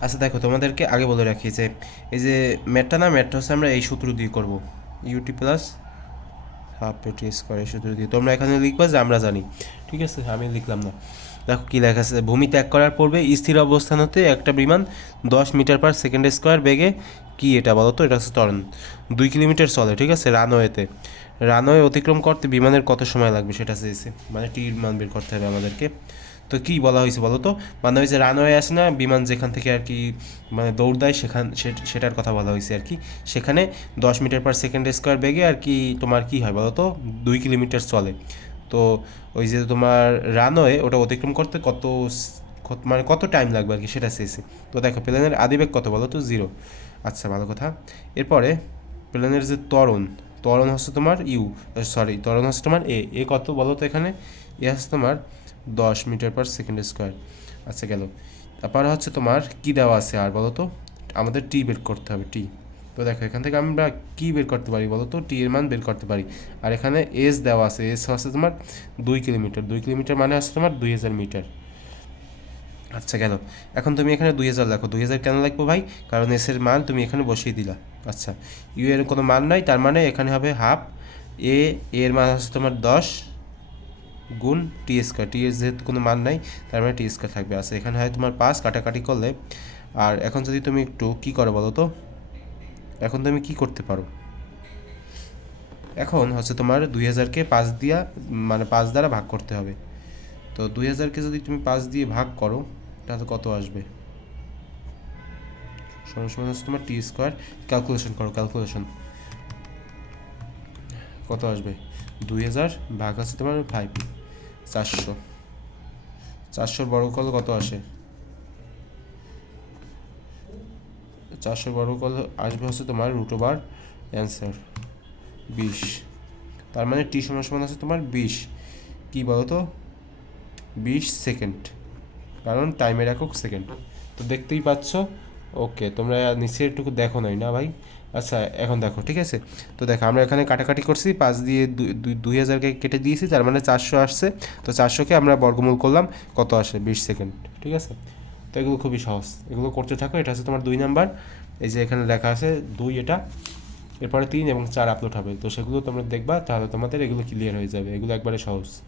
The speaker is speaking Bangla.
আচ্ছা দেখো, তোমাদেরকে আগে বলে রাখি যে, এই যে ম্যাটটা না ম্যাটটা হচ্ছে আমরা এই সূত্র দিয়ে করব। ইউটি প্লাস হাফ পেটি স্কোয়ার এই সূত্র দিয়ে। তোমরা এখানে লিখবা যে আমরা জানি। ঠিক আছে? আমি লিখলাম না। দেখো কী লেখা আছে, ভূমি ত্যাগ করার পূর্বে স্থির অবস্থান হতে একটা বিমান দশ মিটার পার সেকেন্ড স্কোয়ার বেগে কি এটা বলো তো? এটা হচ্ছে ত্বরণ। দুই কিলোমিটার চলে, ঠিক আছে? রানওয়েতে। রানওয়ে অতিক্রম করতে বিমানের কত সময় লাগবে সেটা চেয়েছে। মানে টির মান বের করতে হবে আমাদেরকে। তো কি বলা হয়েছে বলো তো? মানে ওই যে রানওয়ে আছে না, বিমান যেখান থেকে আর কি মানে দৌড় দেয়, সেখান সেটার কথা বলা হয়েছে আর কি। সেখানে দশ মিটার পার সেকেন্ড স্কোয়ার বেগে আর কি তোমার কি হয় বলো তো? দুই কিলোমিটার চলে। তো ওই যে তোমার রানওয়ে ওটা অতিক্রম করতে কত মানে কত টাইম লাগবে আর কি সেটা চেয়েছে তো দেখো, প্লেনের আদিবেগ কত বলো তো? জিরো আচ্ছা ভালো কথা। এরপরে প্লেনের যে ত্বরণ ত্বরণ হচ্ছে তোমার ইউ সরি ত্বরণ হচ্ছে তোমার এ এ কত বলো তো এখানে? এ হচ্ছে তোমার দশ মিটার পার সেকেন্ড স্কোয়ার আচ্ছা গেল। তারপর হচ্ছে তোমার কি দেওয়া আছে আর বলো তো? আমাদের টি বের করতে হবে টি তো দেখো, এখান থেকে আমরা কি বের করতে পারি বলো তো? টি এর মান বের করতে পারি। আর এখানে এস দেওয়া আছে এস হচ্ছে তোমার দুই কিলোমিটার। দুই কিলোমিটার মানে হচ্ছে তোমার দুই হাজার মিটার। আচ্ছা গেল। এখন তুমি এখানে দুই হাজার লেখো। দুই হাজার কেন লিখব ভাই? কারণ এস এর মান তুমি এখানে বসিয়ে দিলা। আচ্ছা ইউ এর কোনো মান নাই, তার মানে এখানে হবে হাফ এ এর মান হচ্ছে তোমার দশ। গুণ টি স্কোয়ার টি এর যেহেতু কোনো মান নাই, তার মানে টি স্কোয়ার থাকবে। আচ্ছা এখানে হয় তোমার পাঁচ কাটাকাটি করলে, আর এখন যদি তুমি একটু কি করো বলো তো? এখন তুমি কি করতে পারো? এখন হচ্ছে তোমার দুই হাজারকে পাঁচ দিয়া মানে পাঁচ দ্বারা ভাগ করতে হবে। তো দুই হাজারকে যদি তুমি পাঁচ দিয়ে ভাগ করো, তাহলে কত আসবে? সমান হচ্ছে তোমার টি স্কোয়ার ক্যালকুলেশন করো ক্যালকুলেশন কত আসবে? দুই হাজার ভাগ আছে তোমার ফাইভ চারশো। চারশোর বর্গ করলে কত আসে? চারশোর বর্গ করলে আসবে হচ্ছে তোমার রুট ওভার অ্যান্সার বিশ। তার মানে টি সমান সমান আছে তোমার বিশ। কী বলো তো বিশ সেকেন্ড কারণ টাইমের একক সেকেন্ড তো দেখতেই পাচ্ছ? ওকে তোমরা নিচে একটু দেখো নাই না ভাই? আচ্ছা এখন দেখো, ঠিক আছে? তো দেখো, আমরা এখানে কাটাকাটি করছি, পাঁচ দিয়ে দুই- হাজারকে কেটে দিয়েছি, তার মানে চারশো আসছে। তো চারশোকে আমরা বর্গমূল করলাম, কত আসে? বিশ সেকেন্ড, ঠিক আছে? তো এগুলো খুবই সহজ। এগুলো করতে থাকো, এটা হচ্ছে তোমার দুই নাম্বার। এই যে এখানে লেখা আছে, দুই এটা, এরপরে তিন এবং চার আপলোড হবে। তো সেগুলো তোমরা দেখবা, তাহলে তোমাদের এগুলো ক্লিয়ার হয়ে যাবে। এগুলো একবারে সহজ।